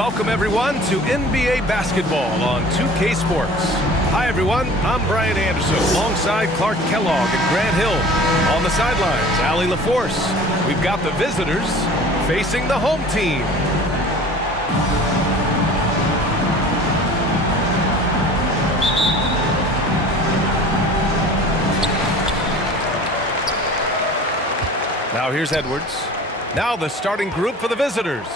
welcome everyone to NBA basketball on 2K Sports. Hi everyone, I'm Brian Anderson alongside Clark Kellogg and Grant Hill. On the sidelines, Allie LaForce. We've got the visitors facing the home team. Now here's Edwards. Now the starting group for the visitors.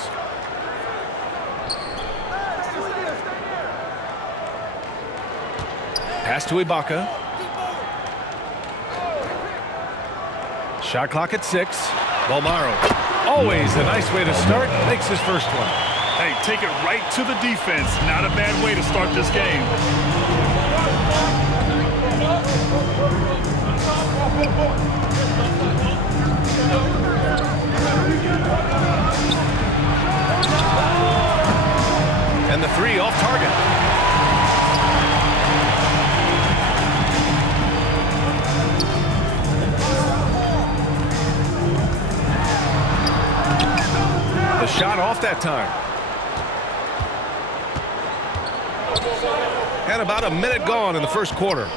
Pass to Ibaka. Shot clock at 6. Bolmaro. Always a nice way to start. Makes his first one. Hey, take it right to the defense. Not a bad way to start this game. And the three off target. The shot off that time. And about a minute gone in the first quarter.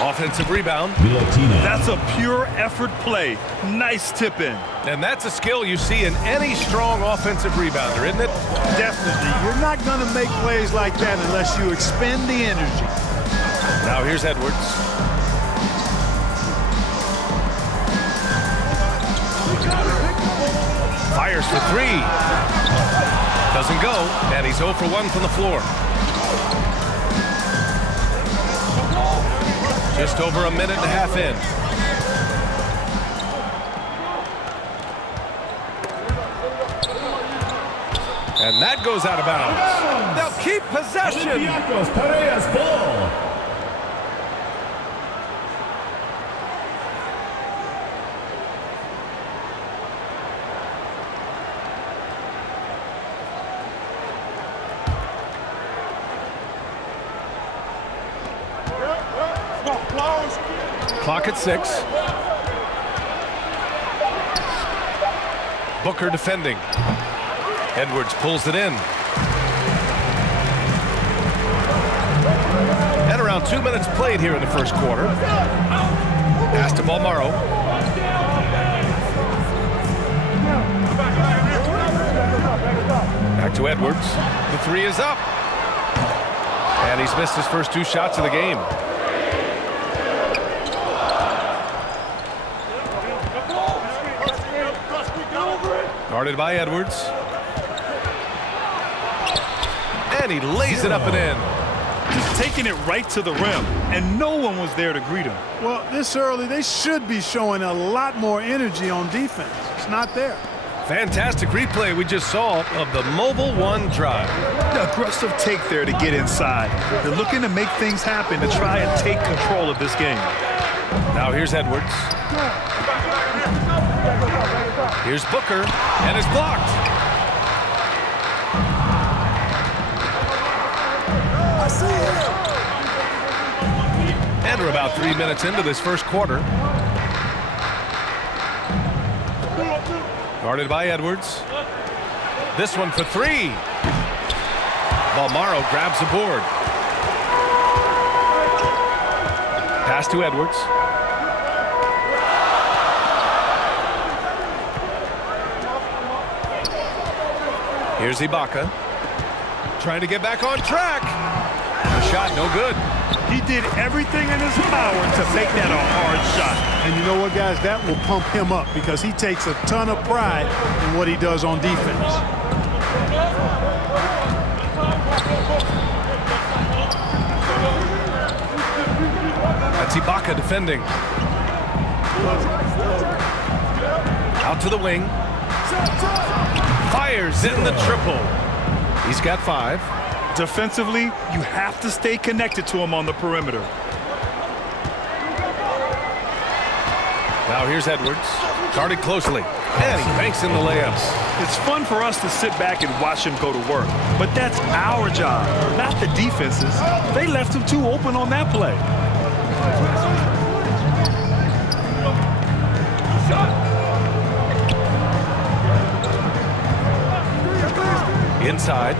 Offensive rebound. That's a pure effort play. Nice tip in. And that's a skill you see in any strong offensive rebounder, isn't it? Definitely. You're not going to make plays like that unless you expend the energy. Now here's Edwards. Fires for 3. Doesn't go, and he's 0 for 1 from the floor. Just over a minute and a half in. And that goes out of bounds. They'll keep possession. Olympiacos Pereira's ball. Clock at 6. Booker defending. Edwards pulls it in. And around 2 minutes played here in the first quarter. Pass to Bolmaro. Back to Edwards. The 3 is up. And he's missed his first 2 shots of the game. Guarded by Edwards. And he lays it up and in. Just taking it right to the rim, and no one was there to greet him. Well, this early, they should be showing a lot more energy on defense. It's not there. Fantastic replay we just saw of the Mobile 1 drive. The aggressive take there to get inside. They're looking to make things happen to try and take control of this game. Now here's Edwards. Here's Booker, and it's blocked. I see it. And we're about 3 minutes into this first quarter. Guarded by Edwards. This one for 3. Bolmaro grabs the board. Pass to Edwards. Here's Ibaka. Trying to get back on track. The shot no good. He did everything in his power to make that a hard shot. And you know what, guys? That will pump him up because he takes a ton of pride in what he does on defense. That's Ibaka defending. Out to the wing. Fires in the triple. He's got 5. Defensively, you have to stay connected to him on the perimeter. Now here's Edwards. Guarded closely. And he banks in the layup. It's fun for us to sit back and watch him go to work. But that's our job, not the defense's. They left him too open on that play. inside.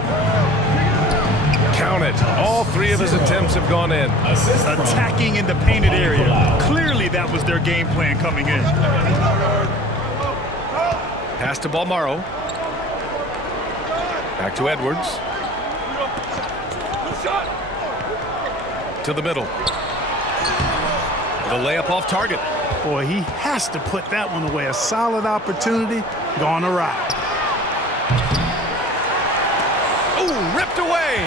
Count it. All 3 of his attempts have gone in. Attacking in the painted area. Clearly that was their game plan coming in. Pass to Balmaro. Back to Edwards. To the middle. The layup off target. Boy, he has to put that one away. A solid opportunity gone awry. Ooh, ripped away.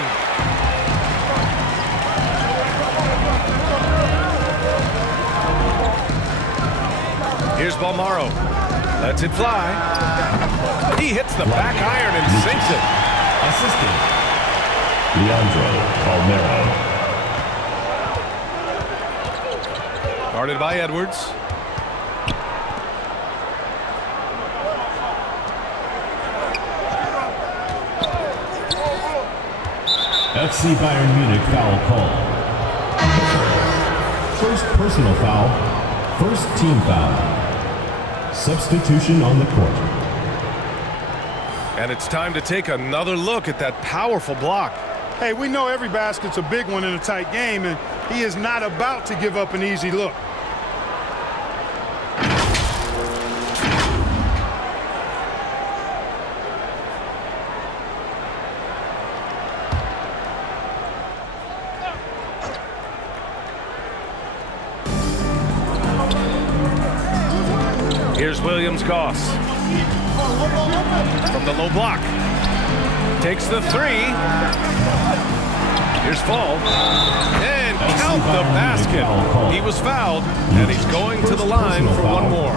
Here's Balmaro. Lets it fly. He hits the back iron and sinks it. Assistant, Leandro Balmero. Guarded by Edwards. FC Bayern Munich foul call. First personal foul. First team foul. Substitution on the court. And it's time to take another look at that powerful block. Hey, we know every basket's a big one in a tight game, and he is not about to give up an easy look. Here's Williams-Goss. From the low block. Takes the 3. Here's Fall. And count the basket. He was fouled, and he's going to the line for one more.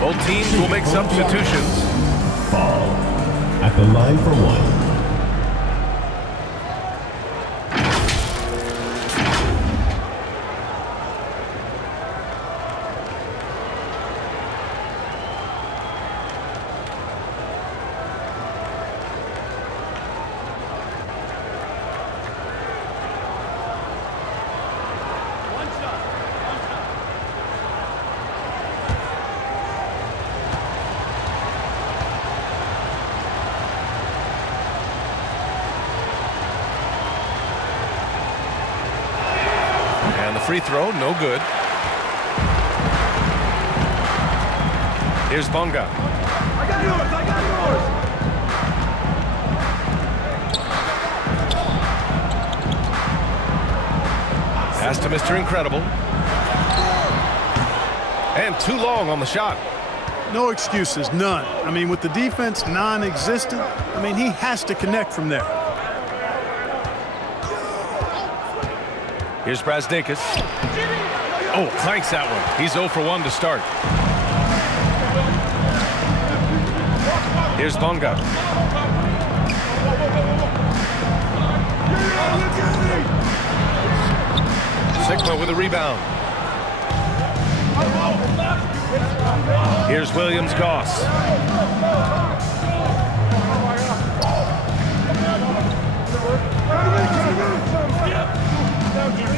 Both teams will make substitutions. Fall at the line for one. Free throw, no good. Here's Bonga. I got yours, I got yours. Pass to Mr. Incredible. And too long on the shot. No excuses, none. I mean, with the defense non-existent, I mean, he has to connect from there. Here's Brasdakis. Oh, clanks that one. He's 0 for 1 to start. Here's Bonga. Sigma with a rebound. Here's Williams-Goss.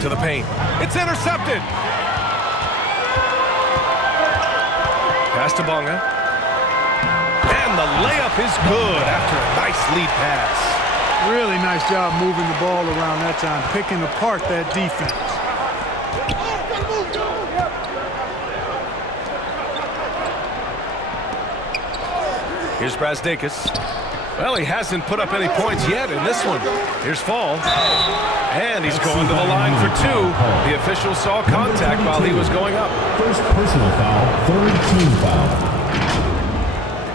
To the paint. It's intercepted. Pass to Bonga. And the layup is good after a nice lead pass. Really nice job moving the ball around that time, picking apart that defense. Here's Brasdakis. Well, he hasn't put up any points yet in this one. Here's Fall. And he's going to the line for 2. The official saw contact while he was going up. First personal foul, third team foul.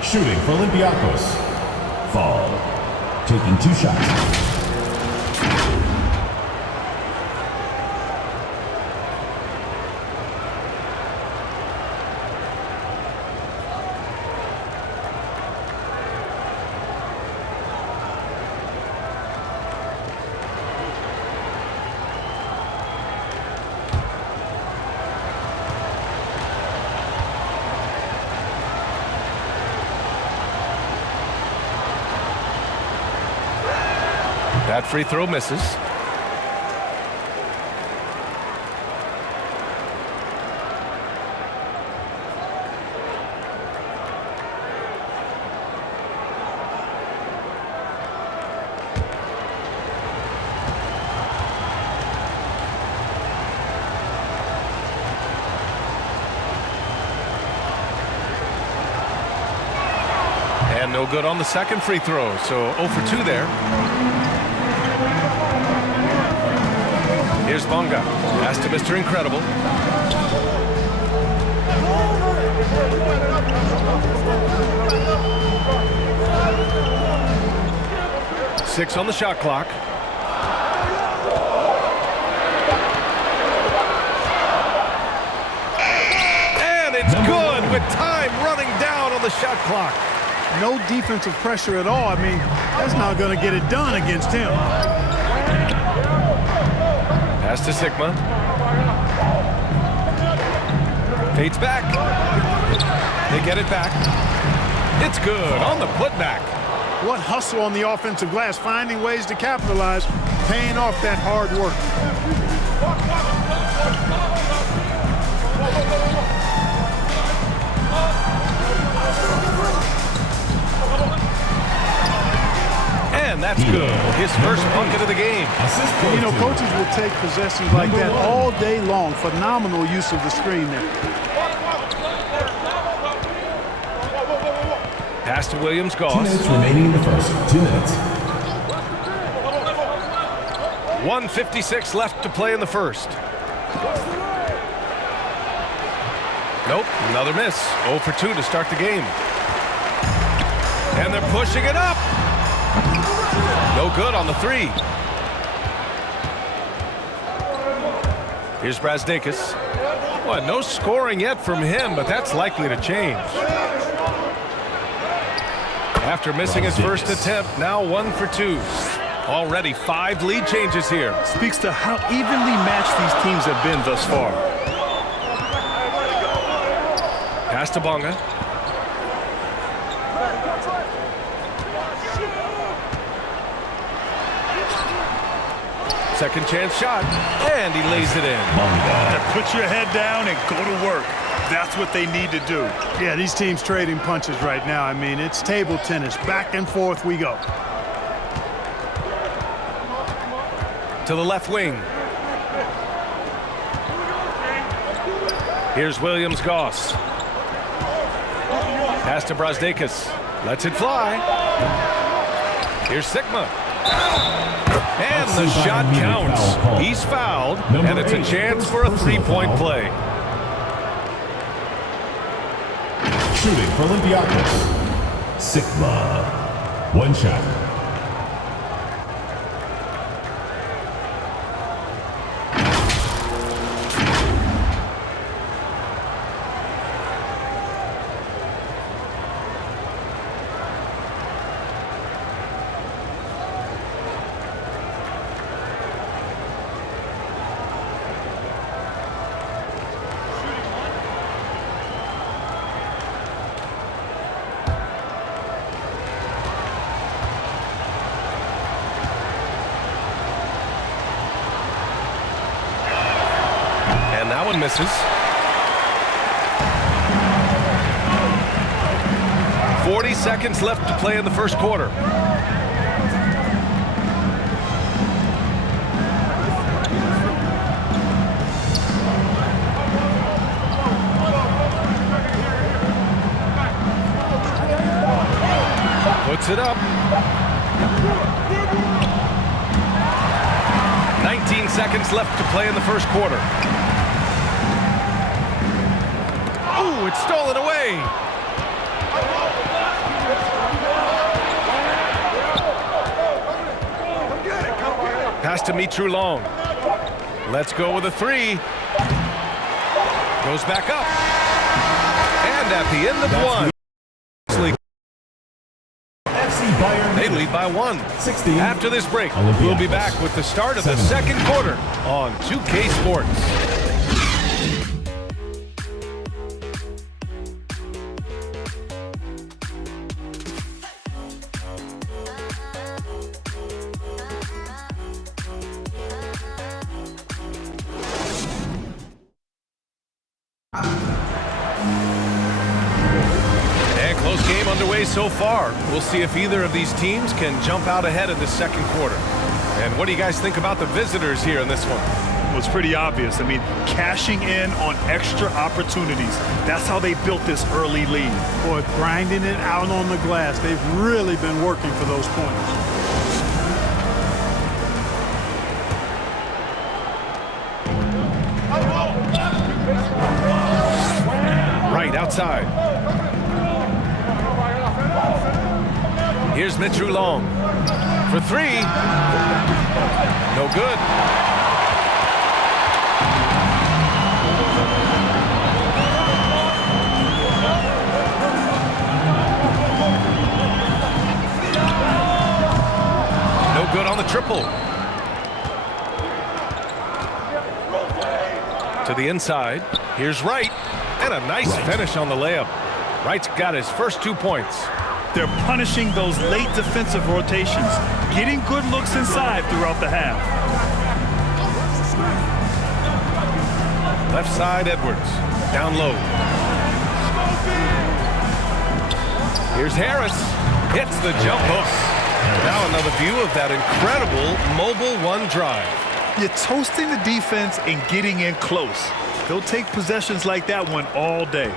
Shooting for Olympiacos. Fall. Taking 2 shots. That free throw misses. And no good on the second free throw, so 0 for 2 there. Here's Bonga. Pass to Mr. Incredible. Six on the shot clock. And it's good with time running down on the shot clock. No defensive pressure at all. I mean, that's not going to get it done against him. Pass to Sigma. Fades back. They get it back. It's good on the putback. What hustle on the offensive glass, finding ways to capitalize, paying off that hard work. And that's good. His first bucket of the game. You know, coaches will take possessions like that all day long. Phenomenal use of the screen there. Pass to Williams-Goss. 2 minutes remaining in the first. 2 minutes. 1:56 left to play in the first. Nope, another miss. 0 for 2 to start the game. And they're pushing it up. No good on the three. Here's Brazdakis. Well, no scoring yet from him, but that's likely to change. After missing his first attempt, now 1 for 2. Already 5 lead changes here. Speaks to how evenly matched these teams have been thus far. Pass to Bonga. Second chance shot, and he lays it in. Put your head down and go to work. That's what they need to do. Yeah, these teams trading punches right now. I mean, it's table tennis. Back and forth we go. To the left wing. Here's Williams-Goss. Pass to Brazdakis. Lets it fly. Here's Sigma. And the shot counts. He's fouled, and it's a chance for a three-point play. Shooting for Olympiacos. Sigma. 1 shot. That one misses. 40 seconds left to play in the first quarter. Puts it up. 19 seconds left to play in the first quarter. Ooh, it's stolen away. Pass to Mitru Long. Let's go with a three. Goes back up. And at the end of one. They lead by 1. 16. After this break, we'll be back with the start of the second quarter on 2K Sports. Close game underway so far. We'll see if either of these teams can jump out ahead in the second quarter. And what do you guys think about the visitors here in this one? was pretty obvious. I mean, cashing in on extra opportunities. That's how they built this early lead. Boy, grinding it out on the glass. They've really been working for those points. Right outside. Here's Mitru Long for three. No good. No good on the triple. To the inside. Here's Wright. And a nice finish on the layup. Wright's got his first 2 points. They're punishing those late defensive rotations, getting good looks inside throughout the half. Left side, Edwards. Down low. Here's Harris. Hits the jump hook. Now another view of that incredible mobile one drive. You're toasting the defense and getting in close. They'll take possessions like that one all day.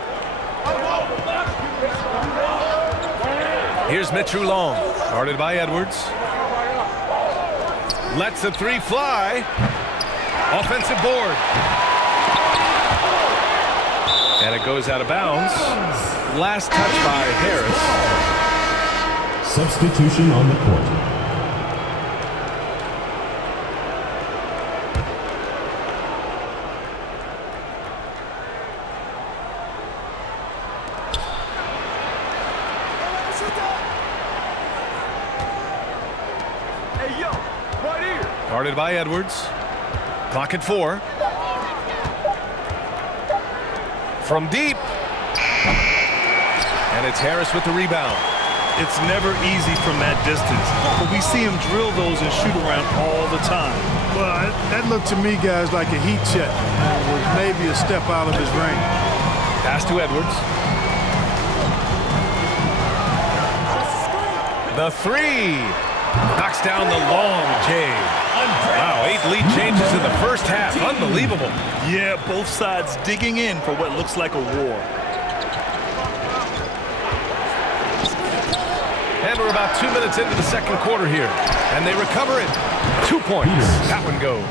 Here's Mitru Long, guarded by Edwards. Lets the three fly. Offensive board. And it goes out of bounds. Last touch by Harris. Substitution on the court. Guarded by Edwards. Clock at 4. From deep. And it's Harris with the rebound. It's never easy from that distance, but we see him drill those and shoot around all the time. Well, that looked to me, guys, like a heat check. With maybe a step out of his range. Pass to Edwards. The three. Knocks down the long J. Wow, 8 lead changes in the first half. Unbelievable. Yeah, both sides digging in for what looks like a war. And we're about 2 minutes into the second quarter here. And they recover it. 2 points. That one goes.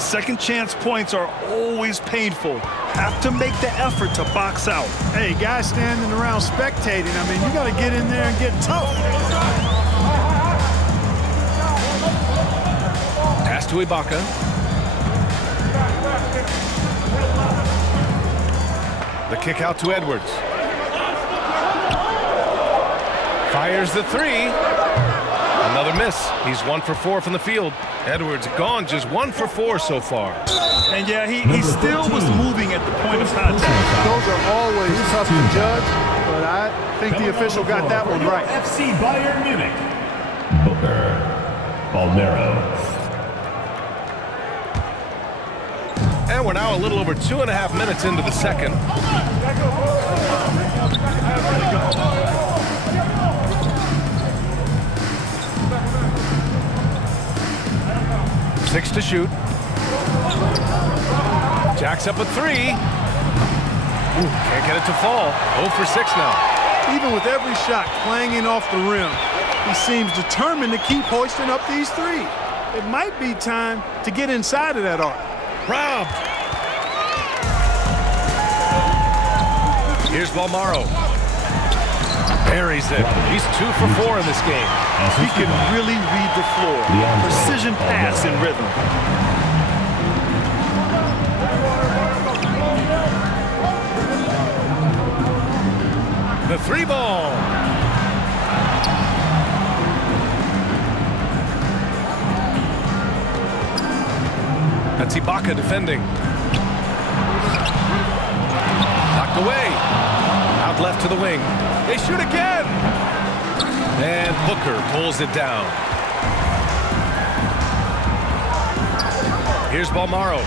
Second chance points are always painful. Have to make the effort to box out. Hey, guys standing around spectating, I mean, you got to get in there and get tough. Pass to Ibaka. The kick out to Edwards. Fires the three. Another miss. He's 1 for 4 from the field. Edwards gone just 1 for 4 so far. And yeah, he still was moving at the point of contact. Those are always tough to judge, but I think the official got that one right. FC Bayern Munich. Booker. Balmero. And we're now a little over 2.5 minutes into the second. Six to shoot. Jacks up a three. Ooh, can't get it to fall. 0 for 6 now. Even with every shot clanging off the rim, he seems determined to keep hoisting up these threes. It might be time to get inside of that arc. Robbed. Here's Balmaro. Buries it. He's 2 for 4 in this game. He can really read the floor. Precision pass in rhythm. The three ball. That's Ibaka defending. Knocked away. Out left to the wing. They shoot again. And Booker pulls it down. Here's Balmaro.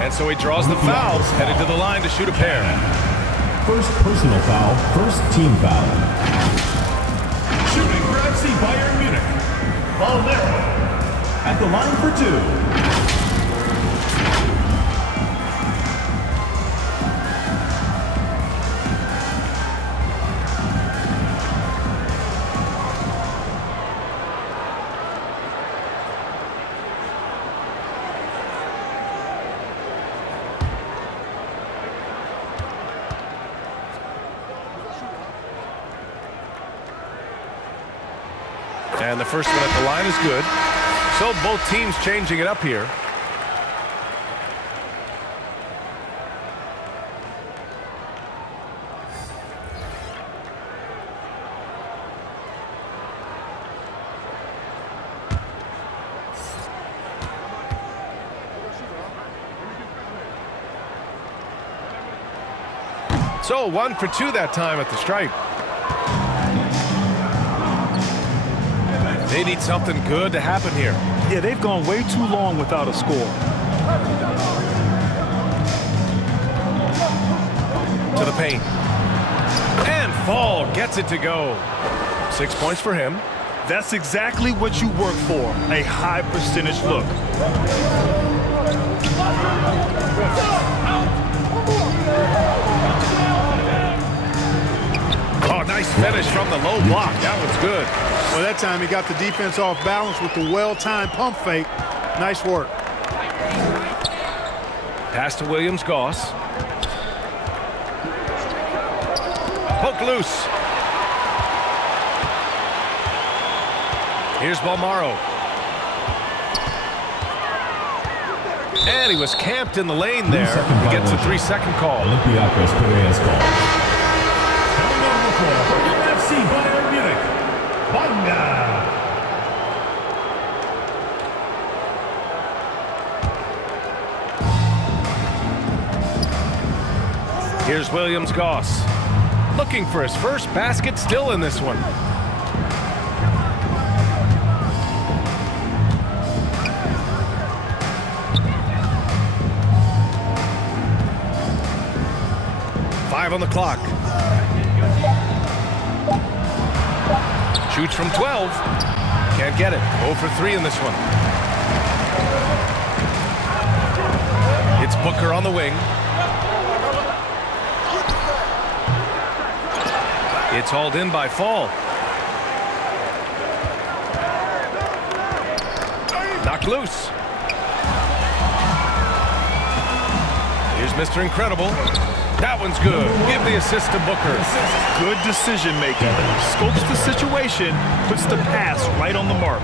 And so he draws the foul, headed to the line to shoot a pair. First personal foul, first team foul. Shooting for FC Bayern Munich. Balmero at the line for 2. And the first one at the line is good. So both teams changing it up here. So 1 for 2 that time at the stripe. They need something good to happen here. Yeah, they've gone way too long without a score. To the paint. And Fall gets it to go. 6 points for him. That's exactly what you work for, a high percentage look. Oh, nice finish from the low block. That was good. Well, that time he got the defense off balance with the well-timed pump fake. Nice work. Pass to Williams-Goss. Poke loose. Here's Balmaro. And he was camped in the lane there. He gets a 3-second call. Olympiacos Piraeus ball. FC Bayern Munich. Banga. Here's Williams-Goss. Looking for his first basket still in this one. On the clock. Shoots from 12. Can't get it. 0 for 3 in this one. It's Booker on the wing. It's hauled in by Fall. Knocked loose. Here's Mr. Incredible. That one's good. Give the assist to Booker. Good decision making. Scopes the situation, puts the pass right on the mark.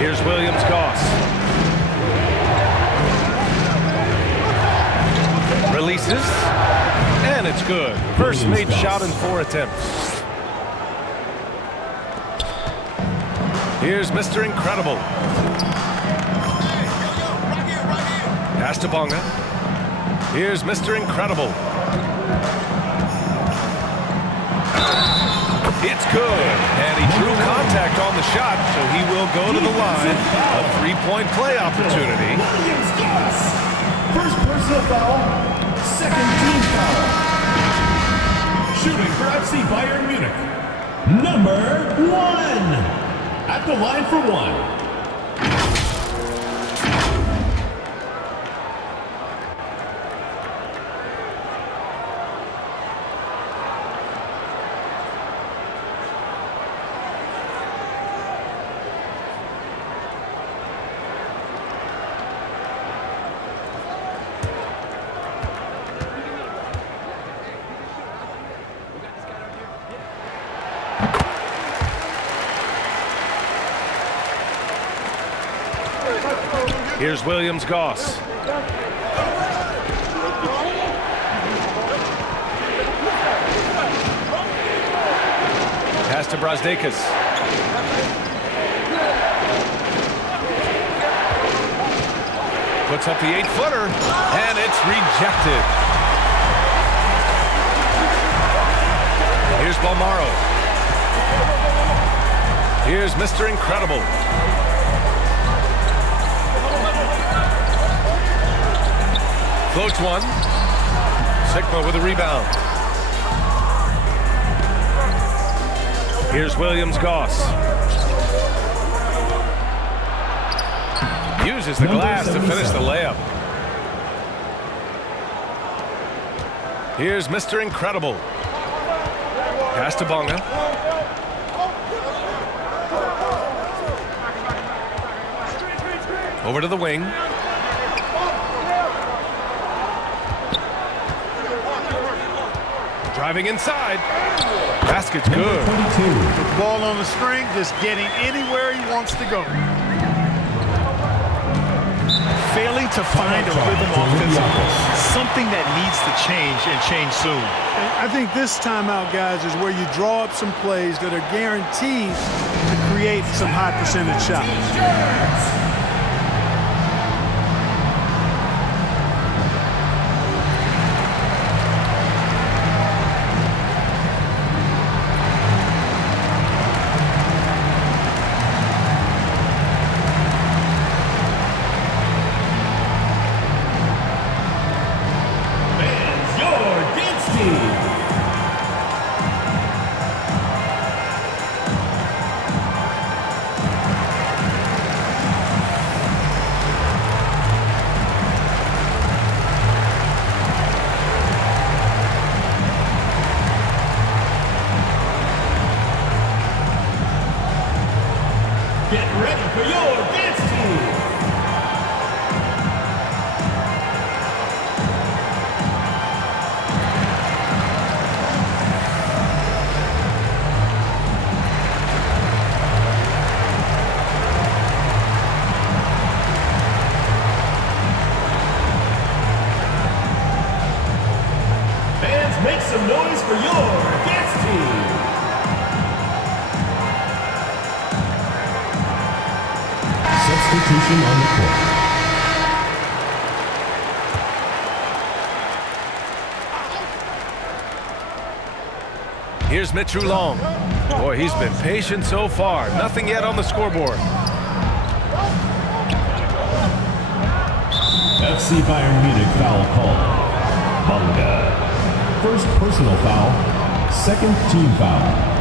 Here's Williams-Goss. Releases. And it's good. First made shot in 4 attempts. Here's Mr. Incredible. Pass to Bonga. Here's Mr. Incredible. It's good. And he drew contact on the shot, so he will go to the line. A 3-point play opportunity. First personal foul. Second team foul. Shooting for FC Bayern Munich. Number 1. At the line for 1. Here's Williams-Goss. Pass to Brazdeikis. Puts up the 8-footer, and it's rejected. Here's Balmaro. Here's Mr. Incredible. Floats one. Sigma with a rebound. Here's Williams-Goss. Uses the glass to finish the layup. Here's Mr. Incredible. Pass to Bonga. Over to the wing. Driving inside. Basket's good. 22. The ball on the string, just getting anywhere he wants to go. Failing to find a rhythm offensively. Something that needs to change and change soon. And I think this timeout, guys, is where you draw up some plays that are guaranteed to create some high percentage shots. Get ready for your dance team. Fans, make some noise for your dance team. Substitution on the court. Here's Mitch Long. Boy, he's been patient so far. Nothing yet on the scoreboard. FC Bayern Munich foul call. Bunga. First personal foul. Second team foul.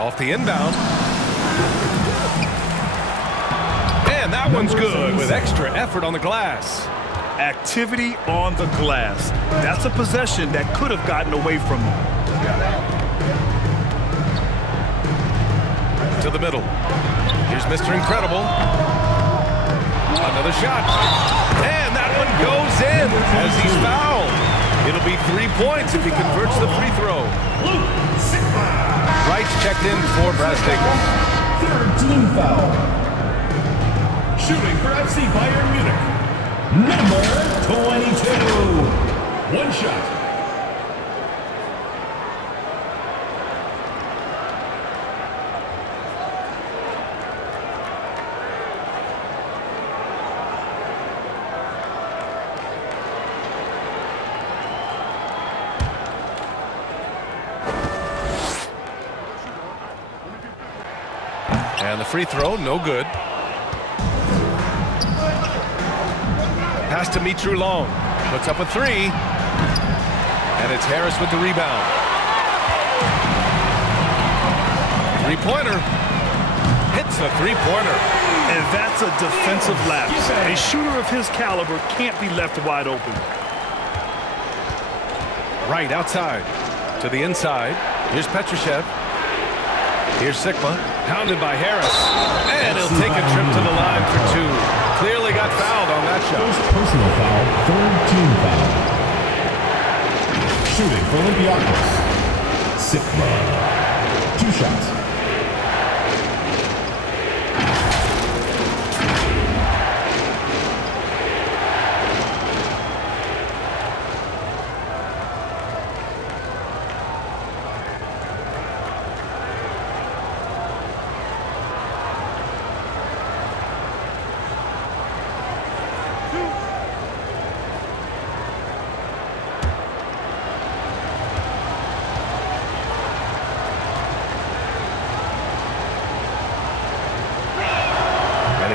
Off the inbound. And that one's good with extra effort on the glass. Activity on the glass. That's a possession that could have gotten away from them. To the middle. Here's Mr. Incredible. Another shot. And that one goes in as he's fouled. It'll be 3 points if he converts the free throw. Wright's checked in for Brass Takers. Third team foul. Shooting for FC Bayern Munich. Number 22. One shot. And the free throw, no good. Pass to Mitch Long. Puts up a three. And it's Harris with the rebound. Three-pointer. Hits the three-pointer. And that's a defensive lapse. A shooter of his caliber can't be left wide open. Right outside. To the inside. Here's Petrushev. Here's Sigma, pounded by Harris. And he'll take a trip to the line for two. Clearly got fouled on that shot. First personal foul, third team foul. Shooting for Olympiacos. Sigma. 2 shots.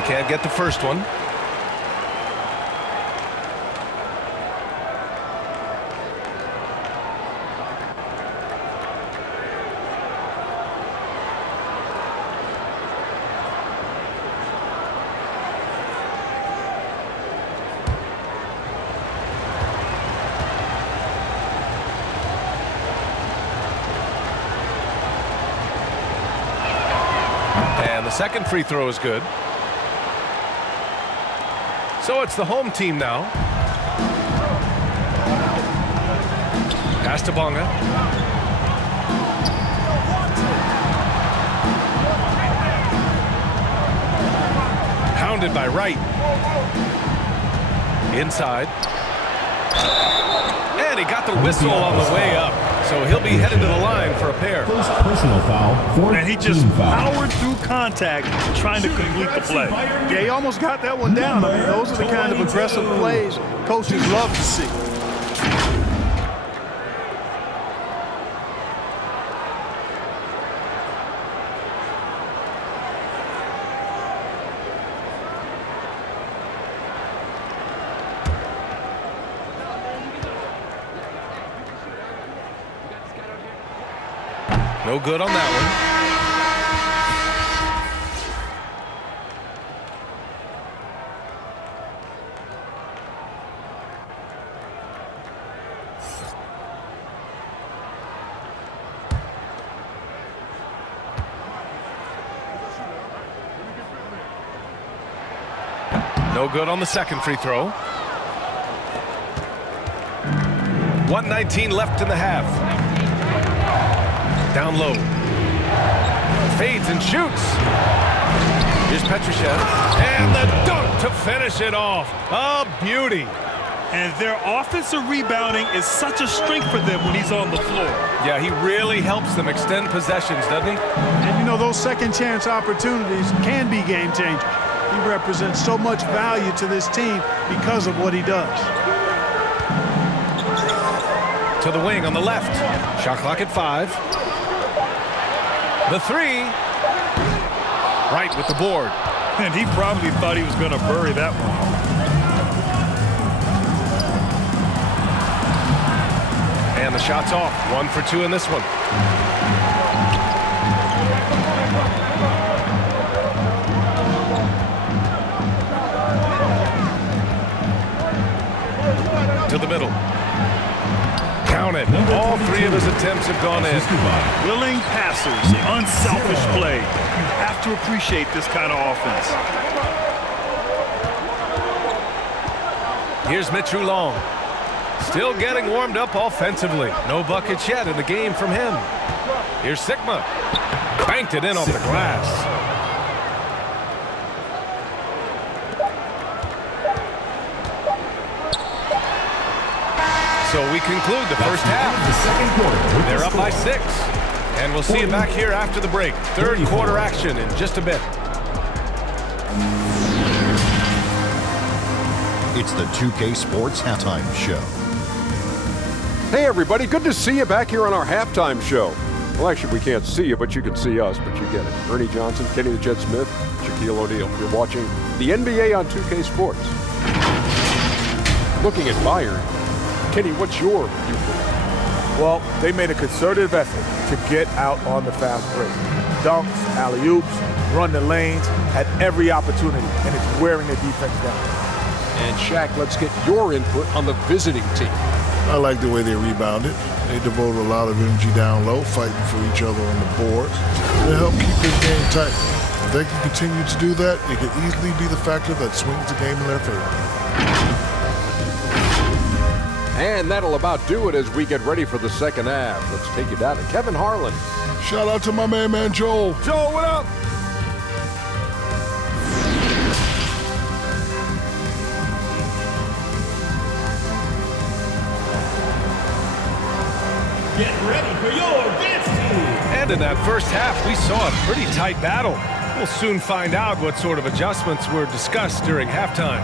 Can't get the first one. And the second free throw is good. So it's the home team now. Pass to Bonga. Hounded by Wright. Inside. And he got the whistle on the way up. So he'll be headed to the line for a pair. First personal foul. And he just powered through contact trying to complete the play. Yeah, he almost got that one down. I mean, those are the kind of aggressive plays coaches love to see. No good on that one. No good on the second free throw. 1:19 left in the half. Down low. Fades and shoots. Here's Petrushev. And the dunk to finish it off. A beauty. And their offensive rebounding is such a strength for them when he's on the floor. Yeah, he really helps them extend possessions, doesn't he? And you know, those second chance opportunities can be game changers. He represents so much value to this team because of what he does. To the wing on the left. Shot clock at 5. The three. Right with the board. And he probably thought he was going to bury that one. And the shot's off. 1 for 2 in this one. To the middle. Count it. All 3 of his attempts have gone in. Willing passers, unselfish play. You have to appreciate this kind of offense. Here's Mitch Long. Still getting warmed up offensively. No buckets yet in the game from him. Here's Sigma. Banked it in off the glass. So we conclude the first half. They're up by 6. And we'll see you back here after the break. Third quarter action in just a bit. It's the 2K Sports Halftime Show. Hey everybody, good to see you back here on our halftime show. Well, actually we can't see you, but you can see us, but you get it. Ernie Johnson, Kenny the Jet Smith, Shaquille O'Neal. You're watching the NBA on 2K Sports. Looking at Bayern, Kenny, what's your viewpoint? Well, they made a concerted effort to get out on the fast break. Dunks, alley-oops, run the lanes, had every opportunity, and it's wearing their defense down. And Shaq, let's get your input on the visiting team. I like the way they rebounded. They devoted a lot of energy down low, fighting for each other on the boards. They help keep this game tight. If they can continue to do that, it could easily be the factor that swings the game in their favor. And that'll about do it as we get ready for the second half. Let's take you down to Kevin Harlan. Shout out to my man Joel. Joel, what up? Get ready for your dance team. And in that first half, we saw a pretty tight battle. We'll soon find out what sort of adjustments were discussed during halftime.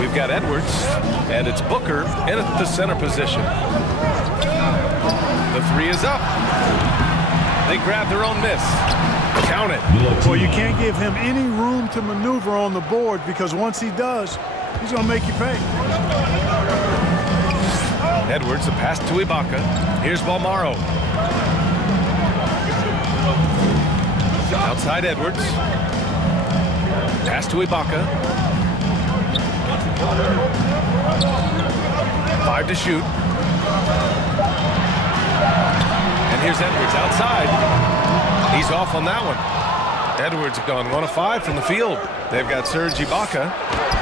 We've got Edwards, and it's Booker in at the center position. The three is up. They grab their own miss. Count it. Well, you can't give him any room to maneuver on the board because once he does, he's going to make you pay. Edwards, a pass to Ibaka. Here's Balmaro. Outside Edwards. Pass to Ibaka. 5 to shoot. And here's Edwards outside. He's off on that one. Edwards gone 1 of 5 from the field. They've got Serge Ibaka,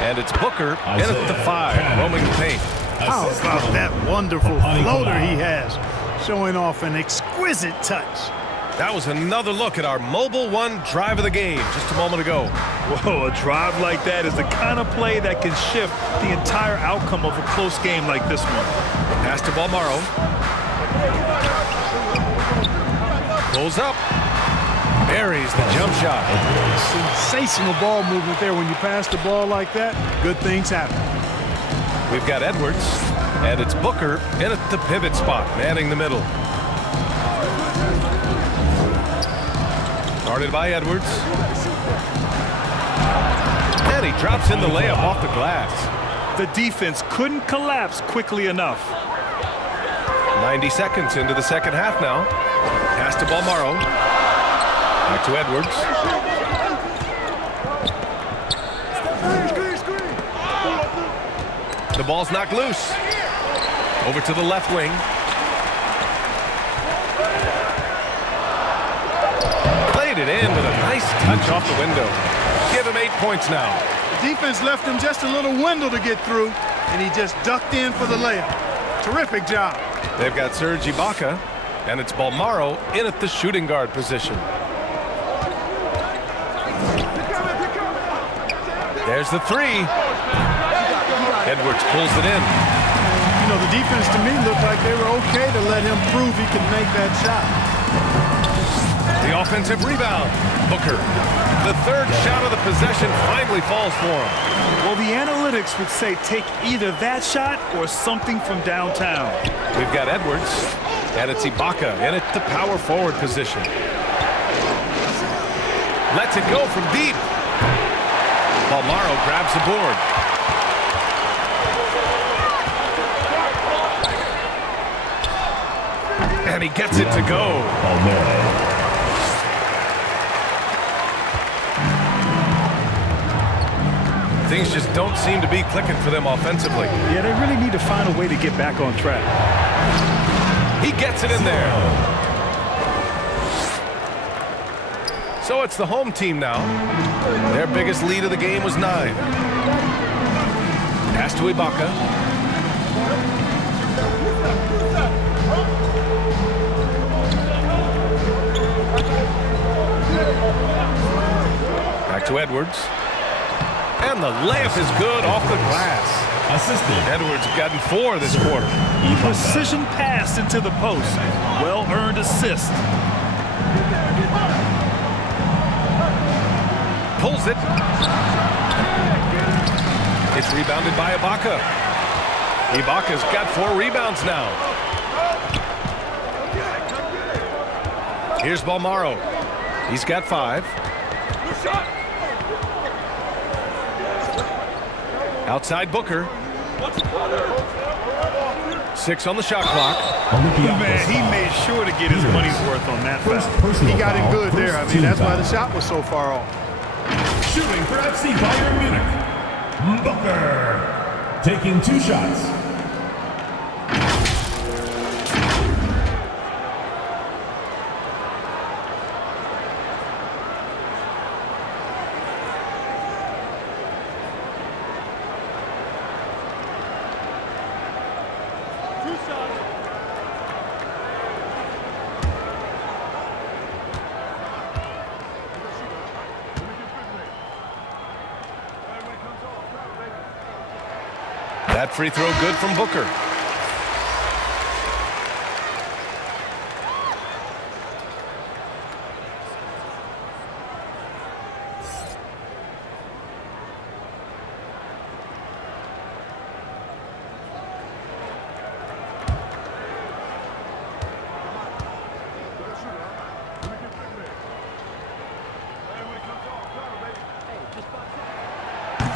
and it's Booker in at the 5, roaming the paint. How about that wonderful floater he has, showing off an exquisite touch. That was another look at our Mobile One drive of the game just a moment ago. Whoa, a drive like that is the kind of play that can shift the entire outcome of a close game like this one. Pass to Balmaro. Pulls up. Buries the jump shot. Sensational ball movement there. When you pass the ball like that, good things happen. We've got Edwards, and it's Booker in at the pivot spot, manning the middle. Guarded by Edwards. And he drops in the layup off the glass. The defense couldn't collapse quickly enough. 90 seconds into the second half now. Pass to Balmaro. Back to Edwards. The ball's knocked loose. Over to the left wing. Played it in with a nice touch off the window. Give him 8 points now. The defense left him just a little window to get through, and he just ducked in for the layup. Terrific job. They've got Serge Ibaka, and it's Balmaro in at the shooting guard position. There's the 3. Edwards pulls it in. You know, the defense to me looked like they were okay to let him prove he could make that shot. The offensive rebound. Booker. The third shot of the possession finally falls for him. Well, the analytics would say take either that shot or something from downtown. We've got Edwards, and it's Ibaka in at the power forward position. Lets it go from deep. Balmaro grabs the board. And he gets it to go. Things just don't seem to be clicking for them offensively. Yeah, they really need to find a way to get back on track. He gets it in there. So it's the home team now. Their biggest lead of the game was 9. Pass to Ibaka. Back to Edwards. And the layup is good off the glass. Assisted. Edwards gotten 4 this quarter. Precision pass into the post. Well-earned assist. Pulls it. It's rebounded by Ibaka. Ibaka's got 4 rebounds now. Here's Balmaro. He's got 5. Outside Booker. 6 on the shot clock. Man, he made sure to get his money's worth on that foul. He got it good there. I mean, that's why the shot was so far off. Shooting for FC Bayern Munich, Booker. Taking 2 shots. That free throw good from Booker.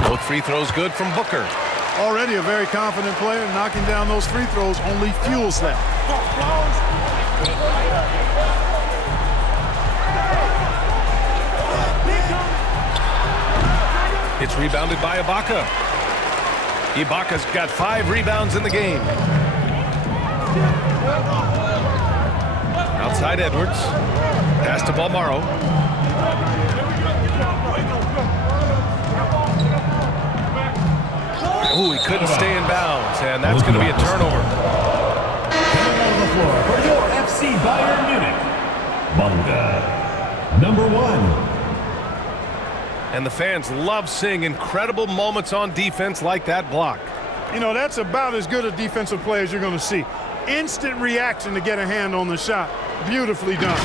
Both free throws good from Booker. Already a very confident player. Knocking down those free throws only fuels that. It's rebounded by Ibaka. Ibaka's got 5 rebounds in the game. Outside Edwards. Pass to Balmaro. Oh, he couldn't stay in bounds, and that's going to be a turnover. Coming on the floor for your FC Bayern Munich, Bunga, number 1. And the fans love seeing incredible moments on defense like that block. You know, that's about as good a defensive play as you're going to see. Instant reaction to get a hand on the shot. Beautifully done.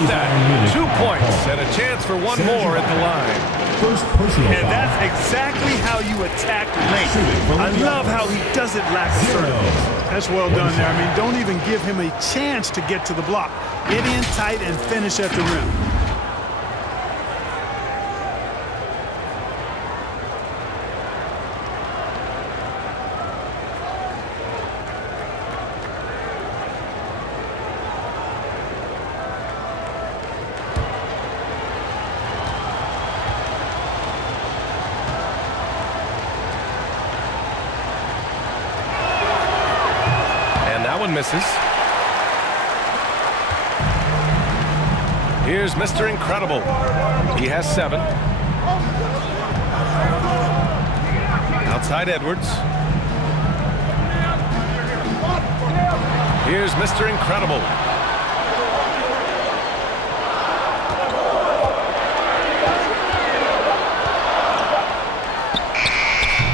That 2 points and a chance for one more at the line. First personal And foul. that's exactly how you attack length. I love how he doesn't lack assertiveness. That's well done there. I mean, don't even give him a chance to get to the block. Get in tight and finish at the rim. One misses. Here's Mr. Incredible. He has 7. Outside Edwards. Here's Mr. Incredible.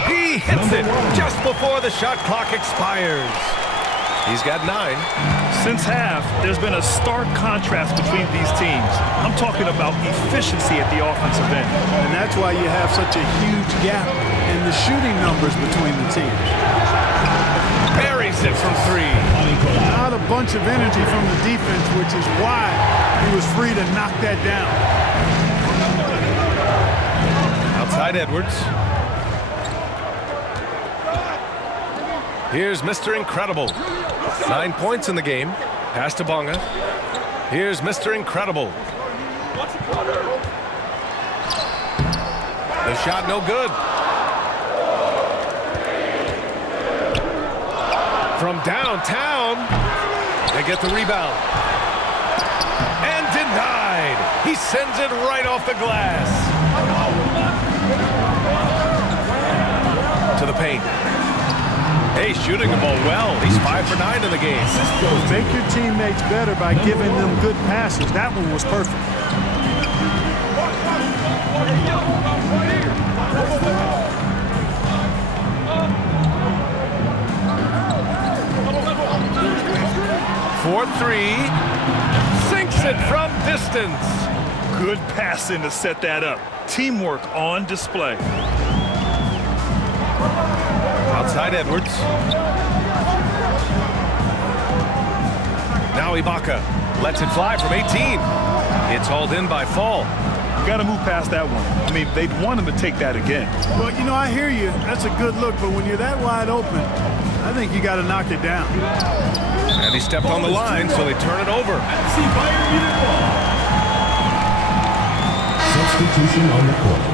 He hits it just before the shot clock expires. He's got 9. Since half, there's been a stark contrast between these teams. I'm talking about efficiency at the offensive end. And that's why you have such a huge gap in the shooting numbers between the teams. Buries it from 3. Not a bunch of energy from the defense, which is why he was free to knock that down. Outside Edwards. Here's Mr. Incredible. 9 points in the game. Pass to Bonga. Here's Mr. Incredible. The shot no good. From downtown, they get the rebound. And denied. He sends it right off the glass. To the paint. Hey, shooting the ball well. He's 5 for 9 in the game. Make your teammates better by giving them good passes. That one was perfect. For 3. Sinks it from distance. Good passing to set that up. Teamwork on display. Outside Edwards. Now Ibaka lets it fly from 18. It's hauled in by Fall. Got to move past that one. I mean, they'd want him to take that again. Well, you know, I hear you. That's a good look, but when you're that wide open, I think you got to knock it down. And he stepped on the line, so they turn it over. FC Bayern Munich ball. Substitution on the court.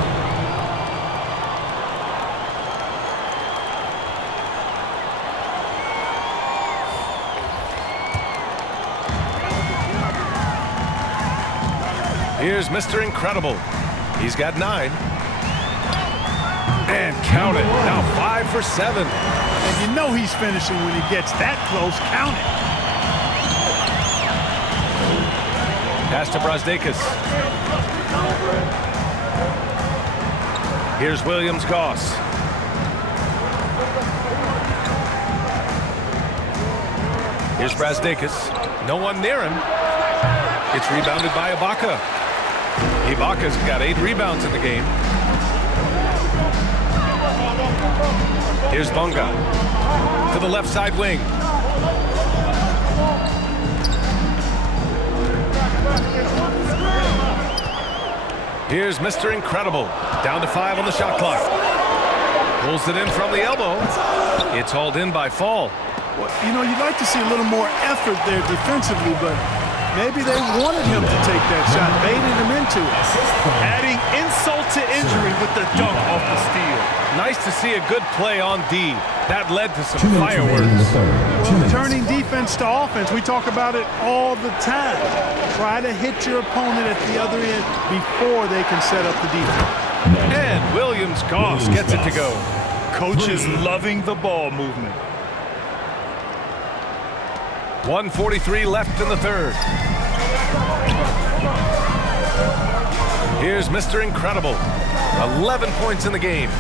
Here's Mr. Incredible. He's got 9. And count it. Now 5 for 7. And you know he's finishing when he gets that close. Count it. Pass to Brazdeikis. Here's Williams-Goss. Here's Brazdeikis. No one near him. It's rebounded by Ibaka. Ibaka's got 8 rebounds in the game. Here's Bonga to the left side wing. Here's Mr. Incredible. Down to 5 on the shot clock. Pulls it in from the elbow. It's hauled in by Fall. Well, you know, you'd like to see a little more effort there defensively, but maybe they wanted him to take that shot, baiting him into it. Adding insult to injury with the dunk off the steal. Nice to see a good play on D. That led to some 2 minutes remaining in the fireworks. third. 2 minutes. Turning defense to offense, we talk about it all the time. Try to hit your opponent at the other end before they can set up the defense. And Williams-Goss gets it to go. Coach is loving the ball movement. 1:43 left in the third. Here's Mr. Incredible. 11 points in the game.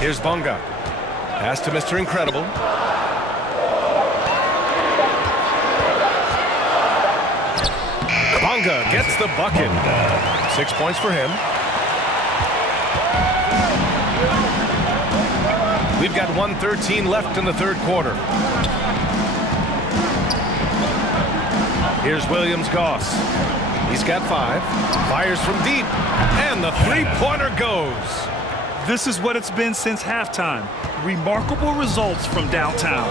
Here's Bonga. Pass to Mr. Incredible. Bonga gets the bucket. 6 points for him. We've got 1:13 left in the third quarter. Here's Williams-Goss. He's got 5. Fires from deep. And the three-pointer goes. This is what it's been since halftime. Remarkable results from downtown.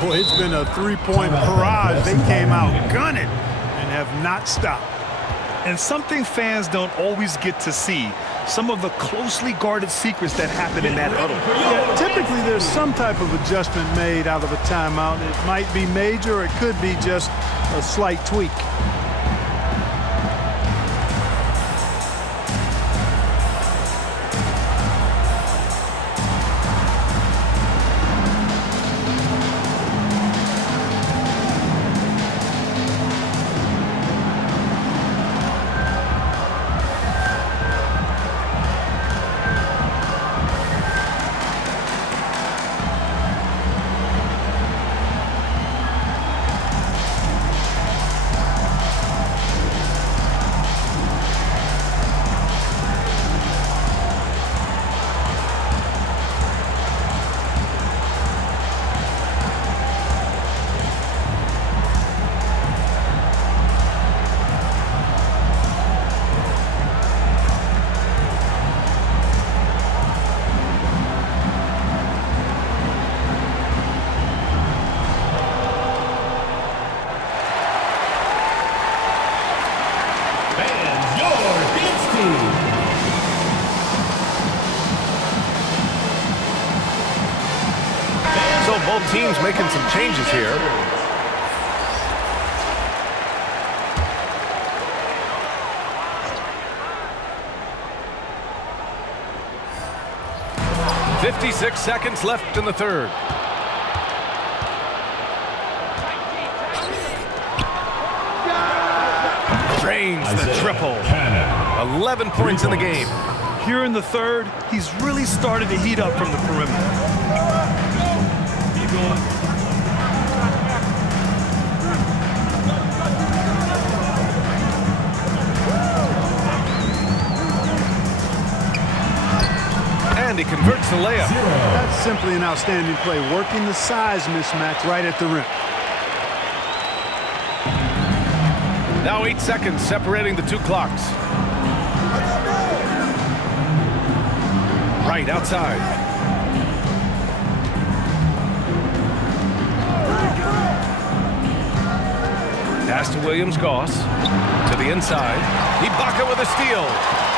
Boy, it's been a three-point barrage. They came out gunning and have not stopped. And something fans don't always get to see, some of the closely guarded secrets that happen in that huddle. Yeah, typically there's some type of adjustment made out of a timeout. It might be major, or it could be just a slight tweak. So both teams making some changes here. "56 seconds left in the third. Drains the triple. 11 points in the game. Here in the third, he's really started to heat up from the perimeter. And he converts the layup. That's simply an outstanding play, working the size mismatch right at the rim. Now 8 seconds separating the two clocks. Right outside. Pass to Williams-Goss. To the inside. Ibaka with a steal.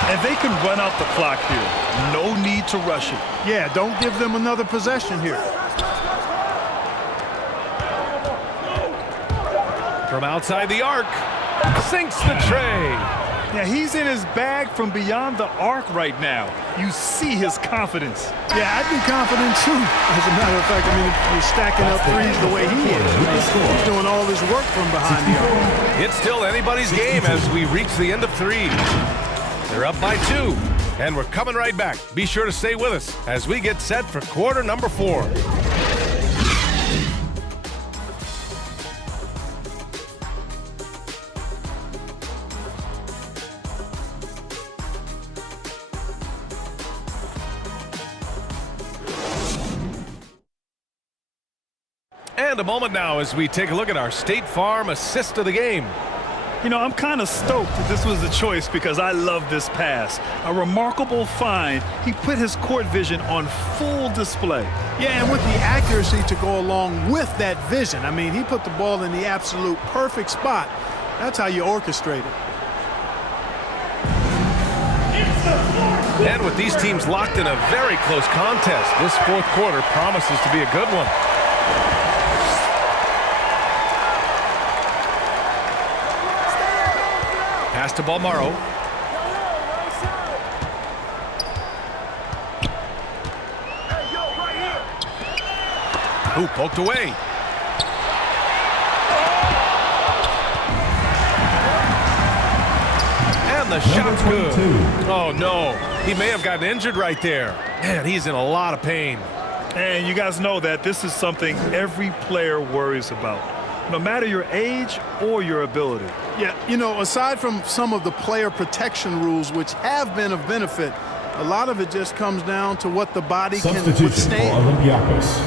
And they can run out the clock here. No need to rush it. Yeah, don't give them another possession here. From outside the arc. Sinks the tray. Yeah, he's in his bag from beyond the arc right now. You see his confidence. Yeah, I'd be confident too. As a matter of fact, I mean, if you're stacking up threes the way he is, he's doing all his work from behind the arc. It's still anybody's game as we reach the end of 3. They're up by 2, and we're coming right back. Be sure to stay with us as we get set for quarter number 4. And a moment now as we take a look at our State Farm assist of the game. You know, I'm kind of stoked that this was the choice because I love this pass. A remarkable find. He put his court vision on full display. Yeah, and with the accuracy to go along with that vision. I mean, he put the ball in the absolute perfect spot. That's how you orchestrate it. And with these teams locked in a very close contest, this fourth quarter promises to be a good one. Pass to Balmaro. Who poked away? And the shot's good. Oh, no. He may have gotten injured right there. Man, he's in a lot of pain. And you guys know that this is something every player worries about, no matter your age or your ability. Yeah, you know, aside from some of the player protection rules, which have been of benefit, a lot of it just comes down to what the body can Substitution withstand. for Olympiacos,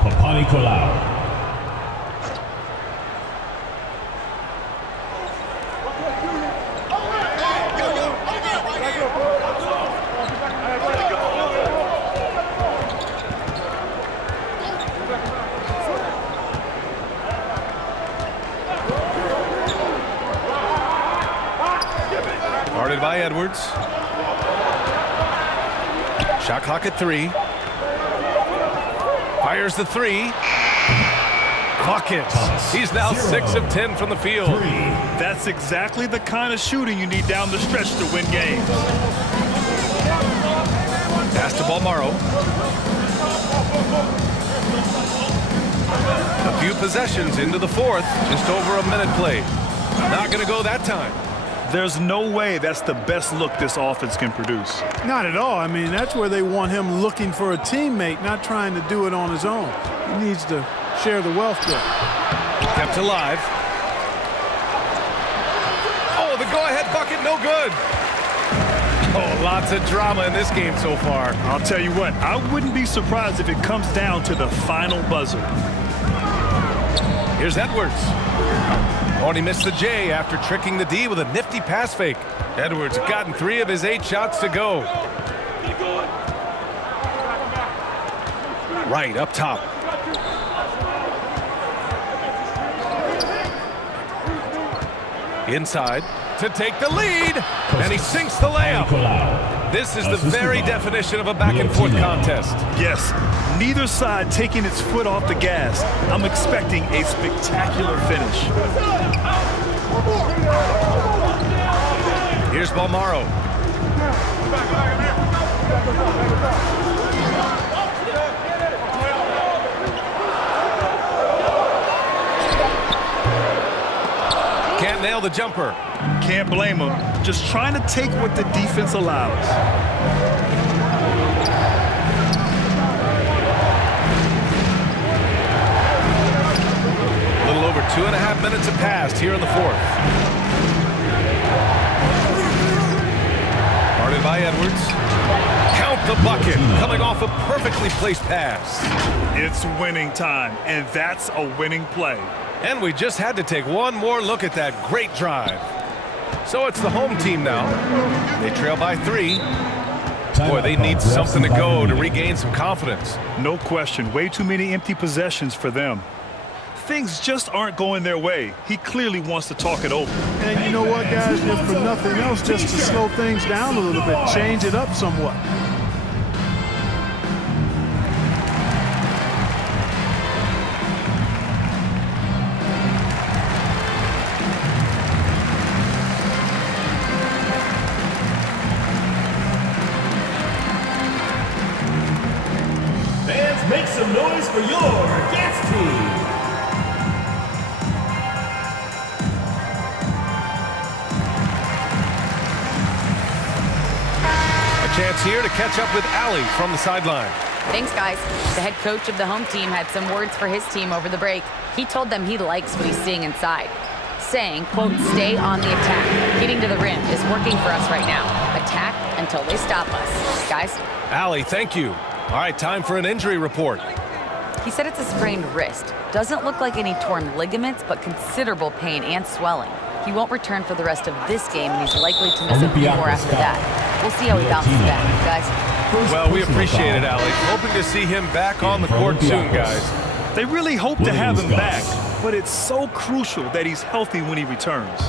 Papanikolaou. Guarded by Edwards. Shot clock at 3. Fires the 3. Buckets. He's now 6 of 10 from the field. That's exactly the kind of shooting you need down the stretch to win games. Pass to Balmaro. A few possessions into the fourth. Just over a minute played. Not going to go that time. There's no way that's the best look this offense can produce. Not at all. I mean, that's where they want him looking for a teammate, not trying to do it on his own. He needs to share the wealth there. Kept alive. Oh, the go-ahead bucket, no good. Oh, lots of drama in this game so far. I'll tell you what, I wouldn't be surprised if it comes down to the final buzzer. Here's Edwards. Oh, and he missed the J after tricking the D with a nifty pass fake. Edwards gotten 3 of his 8 shots to go. Right up top. Inside to take the lead, and he sinks the layup. This is the very definition of a back-and-forth contest. Yes, neither side taking its foot off the gas. I'm expecting a spectacular finish. Here's Balmaro. Can't nail the jumper. Can't blame him. Just trying to take what the defense allows. A little over 2.5 minutes have passed here in the fourth. Guarded by Edwards. Count the bucket, coming off a perfectly placed pass. It's winning time, and that's a winning play. And we just had to take one more look at that great drive. So it's the home team now. They trail by 3. Boy, they need something to go to regain some confidence. No question, way too many empty possessions for them. Things just aren't going their way. He clearly wants to talk it over. And you know what, guys? If for nothing else, just to slow things down a little bit, change it up somewhat. Fans, make some noise for your guest team. Chance here to catch up with Allie from the sideline. Thanks, guys. The head coach of the home team had some words for his team over the break. He told them he likes what he's seeing inside, saying, quote, stay on the attack. Getting to the rim is working for us right now. Attack until they stop us. Guys? Allie, thank you. All right, time for an injury report. He said it's a sprained wrist. Doesn't look like any torn ligaments, but considerable pain and swelling. He won't return for the rest of this game, and he's likely to miss a few more after that. We'll see how he bounces back, guys. Well, we appreciate it, Allie. Hoping to see him back on the court soon, guys. They really hope to have him back, but it's so crucial that he's healthy when he returns.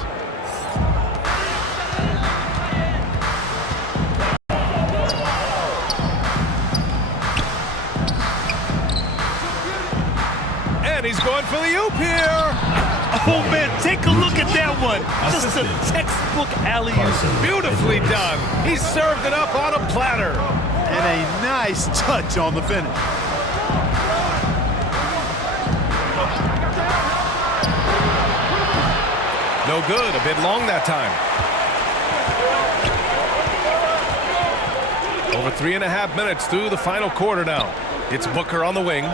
And he's going for the oop here. Oh, man, take a look at that one. Just a textbook alley-oop. Beautifully done. He served it up on a platter. And a nice touch on the finish. No good, a bit long that time. Over 3.5 minutes through the final quarter now. It's Booker on the wing.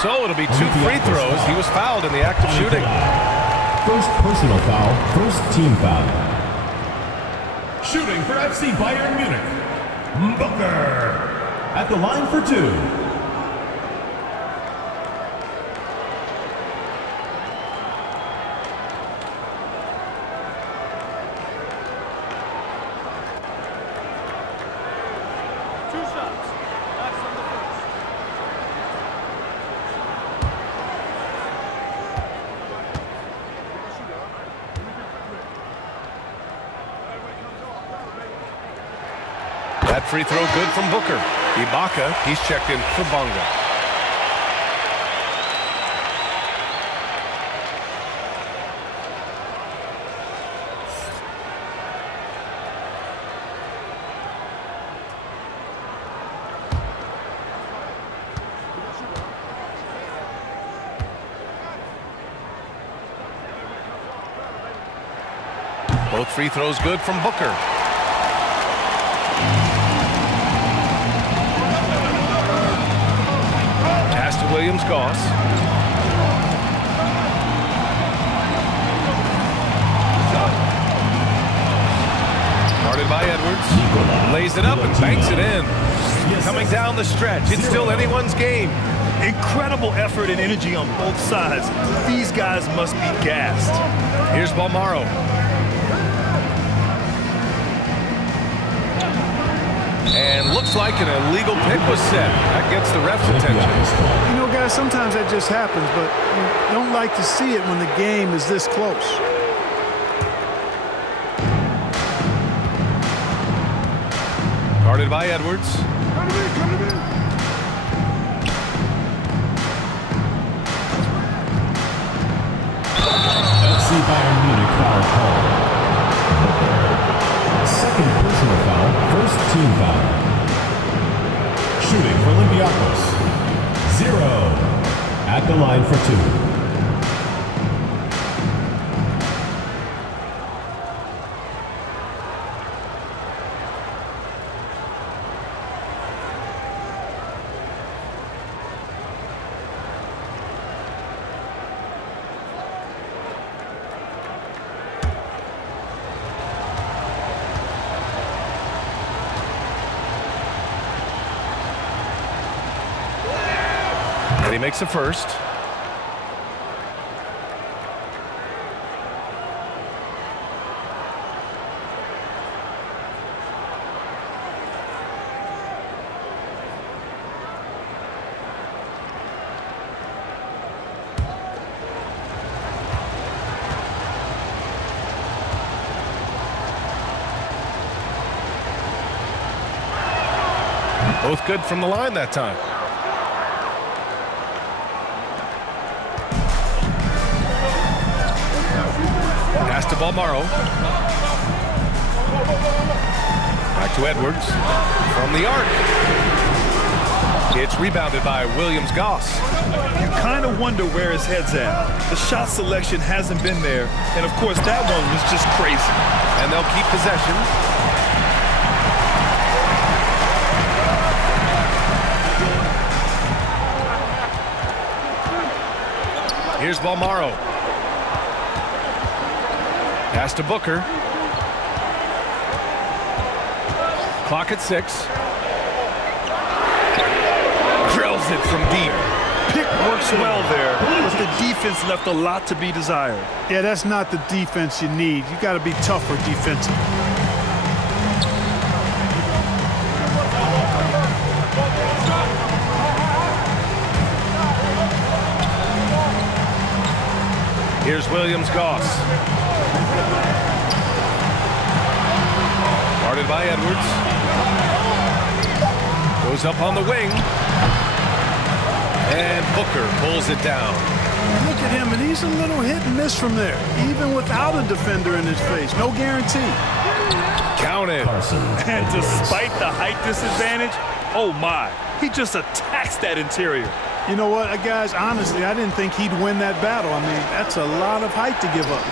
So it'll be 2 free throws. He was fouled in the act of shooting. First personal foul, first team foul. Shooting for FC Bayern Munich, Booker. At the line for 2. That free throw good from Booker. Ibaka, he's checked in for Bonga. Both free throws good from Booker. Williams Goss. Guarded by Edwards. Lays it up and banks it in. Coming down the stretch. It's still anyone's game. Incredible effort and energy on both sides. These guys must be gassed. Here's Balmaro. And looks like an illegal pick was set. That gets the ref's attention. You know, guys, sometimes that just happens, but you don't like to see it when the game is this close. Guarded by Edwards. FC Bayern Munich foul call. Second personal foul, first team foul. Shooting for Olympiacos, 0. At the line for 2. He makes a first. Both good from the line that time. Pass to Balmaro. Back to Edwards. From the arc. It's rebounded by Williams Goss. You kind of wonder where his head's at. The shot selection hasn't been there. And, of course, that one was just crazy. And they'll keep possession. Here's Balmaro. Pass to Booker. Clock at 6. Drills it from deep. Pick works well there, but the defense left a lot to be desired. Yeah, that's not the defense you need. You got to be tougher defensively. Here's Williams-Goss. Guarded by Edwards. Goes up on the wing. And Booker pulls it down. Look at him, and he's a little hit and miss from there, even without a defender in his face. No guarantee. Count it. And despite the height disadvantage, oh my, he just attacks that interior. You know what, guys, honestly, I didn't think he'd win that battle. I mean, that's a lot of height to give up.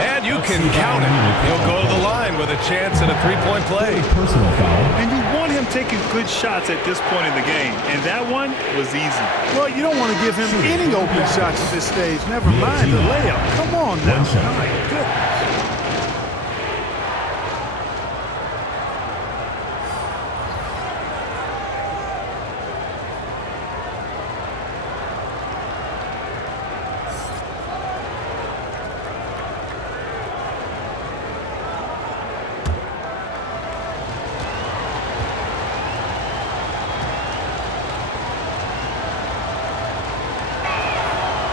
And you can count it. He'll go to the line with a chance at a three-point play. Personal foul. And you want him taking good shots at this point in the game, and that one was easy. Well, you don't want to give him any open shots at this stage. Never mind the layup. Come on now. My goodness.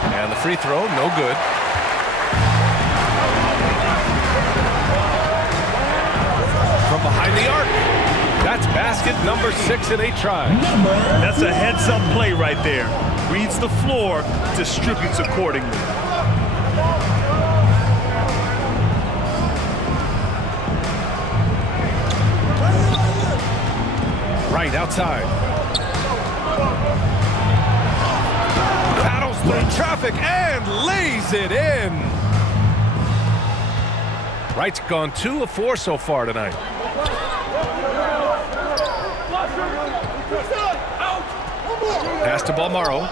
And the free throw, no good. From behind the arc. That's basket number 6 in 8 tries. That's a heads-up play right there. Reads the floor, distributes accordingly. Right outside. Paddles through traffic and lays it in. Wright's gone 2 of 4 so far tonight. Pass to Balmaro.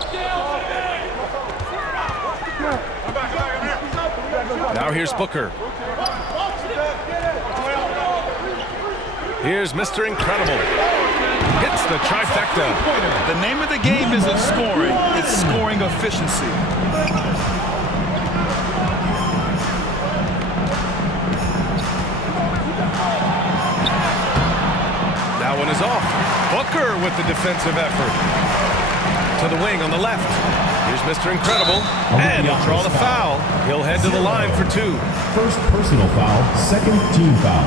Now here's Booker. Here's Mr. Incredible. Hits the trifecta. The name of the game isn't scoring, it's scoring efficiency. That one is off. Booker with the defensive effort. To the wing on the left. Here's Mr. Incredible. And he'll draw the foul. He'll head to the line for 2. First personal foul, second team foul.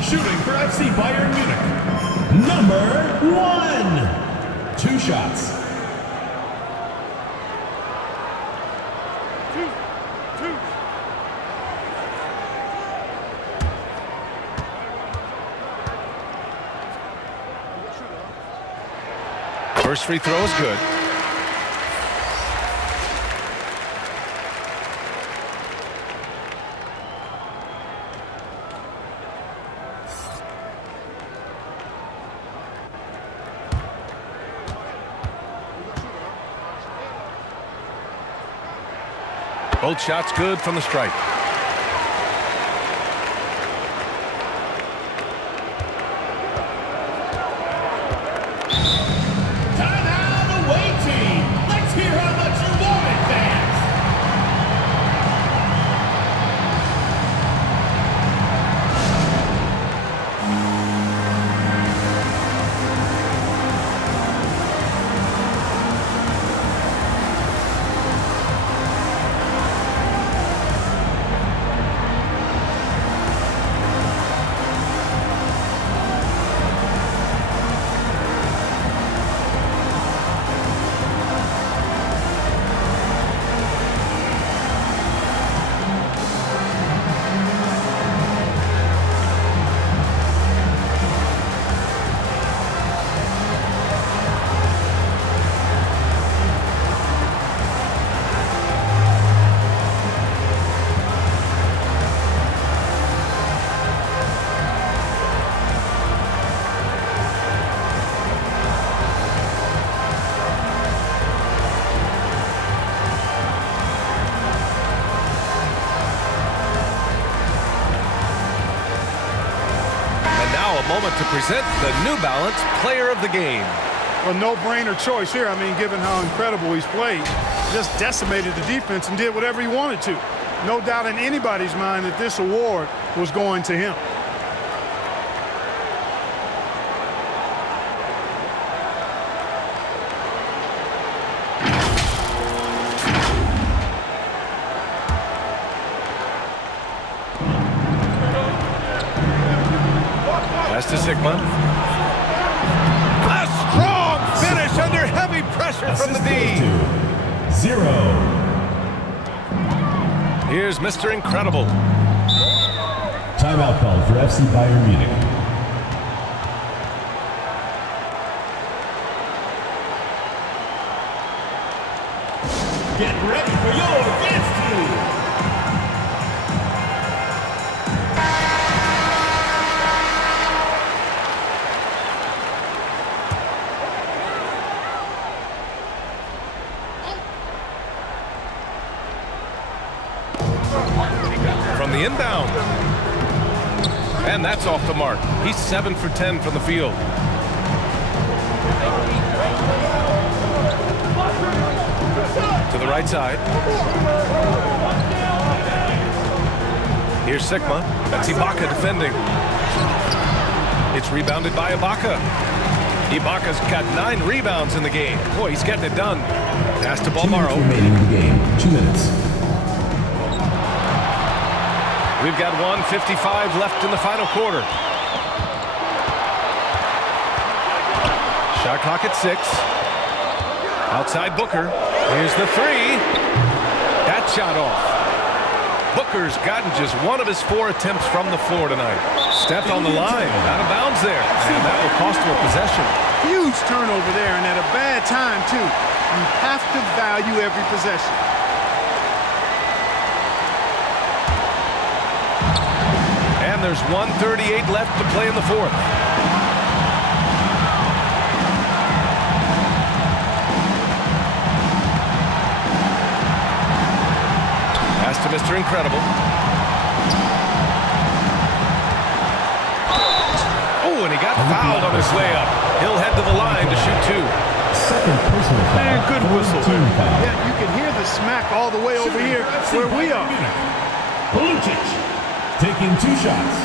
Shooting for FC Bayern Munich. Number 1. 2 shots. First free throw is good. Both shots good from the stripe. Now a moment to present the New Balance Player of the Game. A no-brainer choice here. I mean, given how incredible he's played, just decimated the defense and did whatever he wanted to. No doubt in anybody's mind that this award was going to him. Pass to Sigma. A strong finish under heavy pressure from the D. 0. Here's Mr. Incredible. Timeout called for FC Bayern Munich. Get ready for your dance team. From the inbound. And that's off the mark. He's 7 for 10 from the field. To the right side. Here's Sigma. That's Ibaka defending. It's rebounded by Ibaka. Ibaka's got 9 rebounds in the game. Boy, he's getting it done. Pass to Balmaro. 2 minutes remaining in the game. 2 minutes. We've got 1:55 left in the final quarter. Shot clock at 6. Outside Booker. Here's the 3. That shot off. Booker's gotten just one of his 4 attempts from the floor tonight. Stepped on the line. Out of bounds there. And that will cost him a possession. Huge turnover there, and at a bad time, too. You have to value every possession. And there's 1:38 left to play in the fourth. Pass to Mr. Incredible. Oh, and he got fouled on his layup. He'll head to the line to shoot 2. Second personal foul. Man, good whistle. Team foul. Yeah, you can hear the smack all the way over here where we are. Taking 2 shots.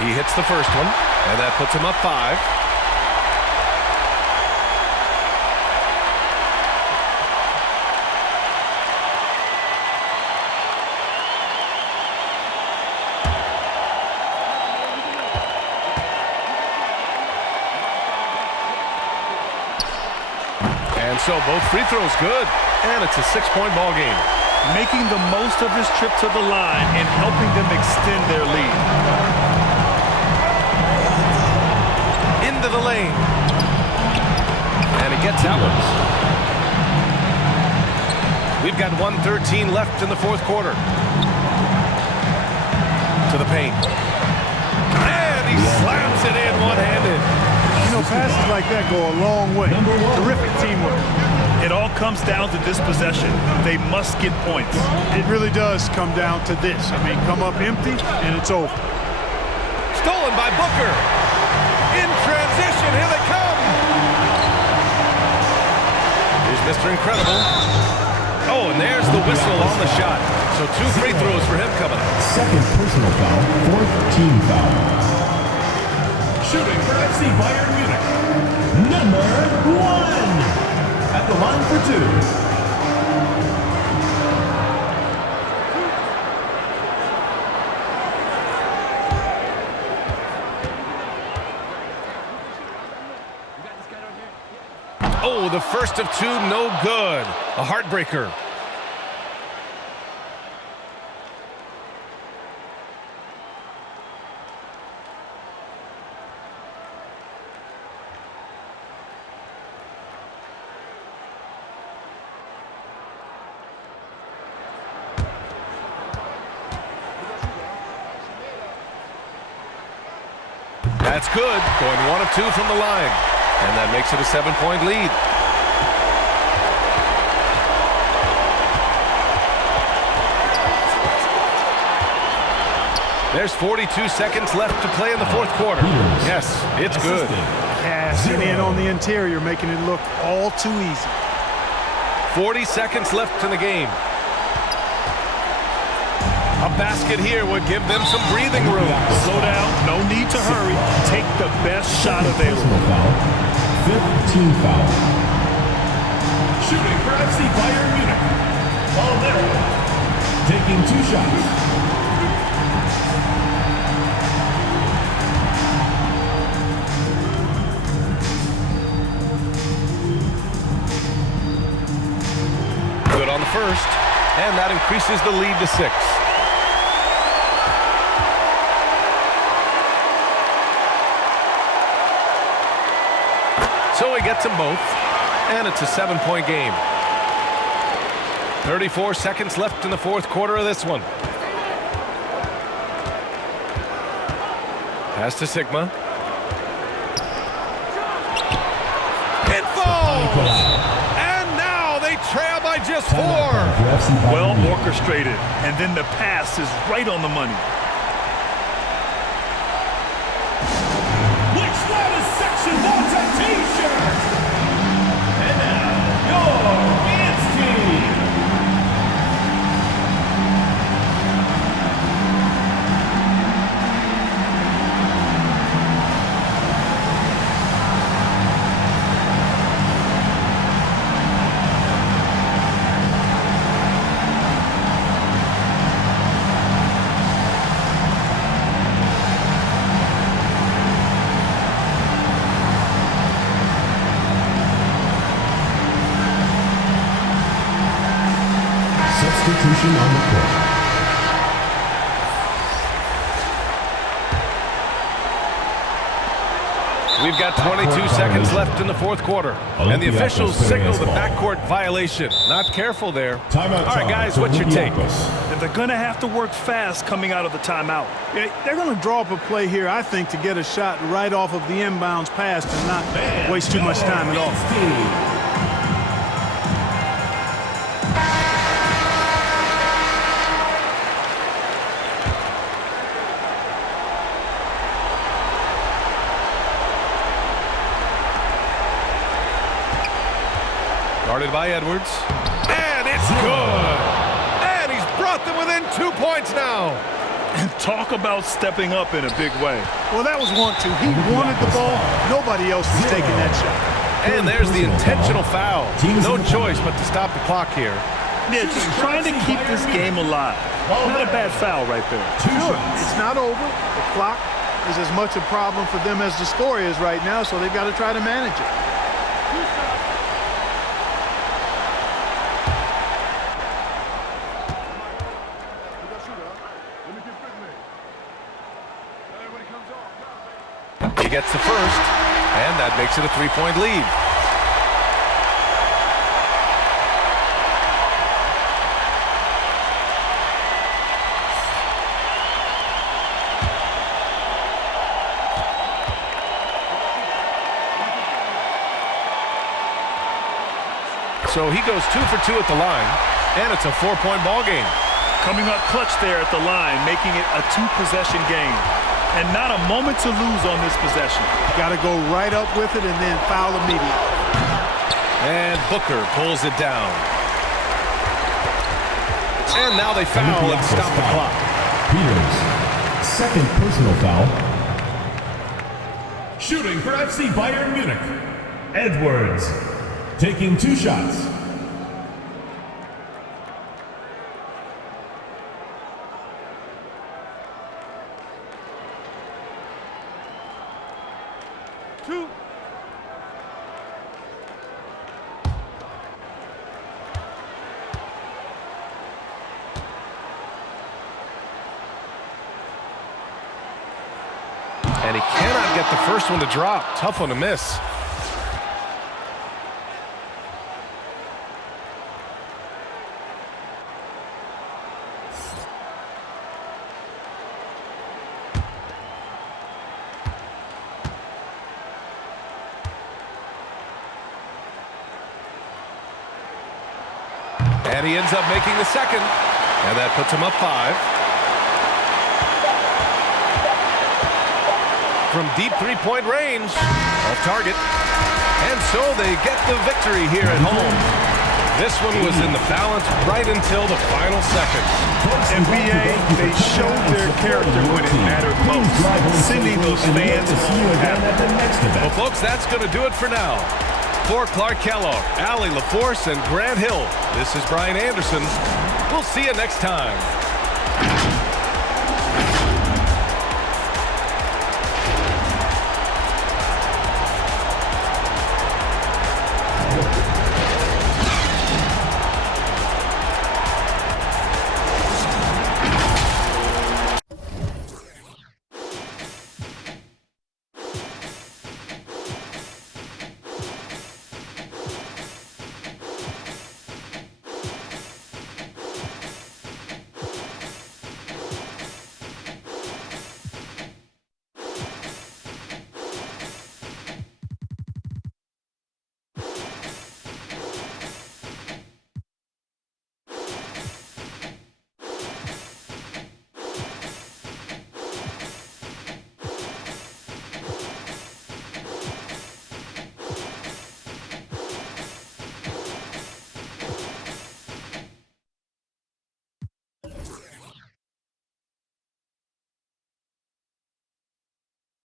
He hits the first one, and that puts him up 5. And so both free throws good, and it's a 6-point ball game. Making the most of his trip to the line and helping them extend their lead. Into the lane. And he gets that one. We've got 1:13 left in the fourth quarter. To the paint. And he slams it in one-handed. You know, passes like that go a long way. Terrific teamwork. It all comes down to this possession. They must get points. It really does come down to this. I mean, come up empty, and it's over. Stolen by Booker. In transition, here they come. Here's Mr. Incredible. Oh, and there's the whistle on the shot. So 2 free throws for him coming up. Second personal foul. 4th team foul. Shooting for FC Bayern Munich. Number 1. At the line for 2. Oh, the first of 2, no good. A heartbreaker. That's good. Going 1 of 2 from the line. And that makes it a 7-point lead. There's 42 seconds left to play in the fourth quarter. Yes, it's good. Cashing in on the interior, making it look all too easy. 40 seconds left in the game. A basket here would give them some breathing room. Slow down, no need to hurry. Take the best shot available. Fifth team foul. Shooting for FC Bayern Munich. Primero. Taking 2 shots. Good on the first, and that increases the lead to 6. So he gets them both, and it's a 7-point game. 34 seconds left in the fourth quarter of this one. Pass to Sigma. It falls! And now they trail by just 4. Well orchestrated, and then the pass is right on the money. Which one is section wants a t-shirt? And now, your Quién team. Substitution on the court. We've got 22 seconds left in the fourth quarter. And the officials signal the backcourt violation. Not careful there. All right, guys, what's your take? And they're going to have to work fast coming out of the timeout. They're going to draw up a play here, I think, to get a shot right off of the inbounds pass and not waste too much time at all. Guarded by Edwards. And it's good. And he's brought them within 2 points now. And talk about stepping up in a big way. Well, that was 1-2. He wanted the ball. Nobody else was taking that shot. And there's the intentional foul. No choice but to stop the clock here. Yeah, just trying to keep this game alive. Not a bad foul right there. Sure, it's not over. The clock is as much a problem for them as the score is right now, so they've got to try to manage it. He gets the first, and that makes it a 3-point lead. So he goes 2 for 2 at the line, and it's a 4-point ball game. Coming up clutch there at the line, making it a 2-possession game. And not a moment to lose on this possession. Got to go right up with it and then foul immediately. And Booker pulls it down. And now they foul and stop the clock. Peters, second personal foul. Shooting for FC Bayern Munich. Edwards, taking 2 shots. And he cannot get the first one to drop. Tough one to miss. And he ends up making the second. And that puts him up 5. From deep three-point range, off target. And so they get the victory here at home. This one was in the balance right until the final seconds. NBA, they showed their character when it mattered most, sending those fans home happy. Well, folks, that's going to do it for now. For Clark Kellogg, Allie LaForce, and Grant Hill, this is Brian Anderson. We'll see you next time.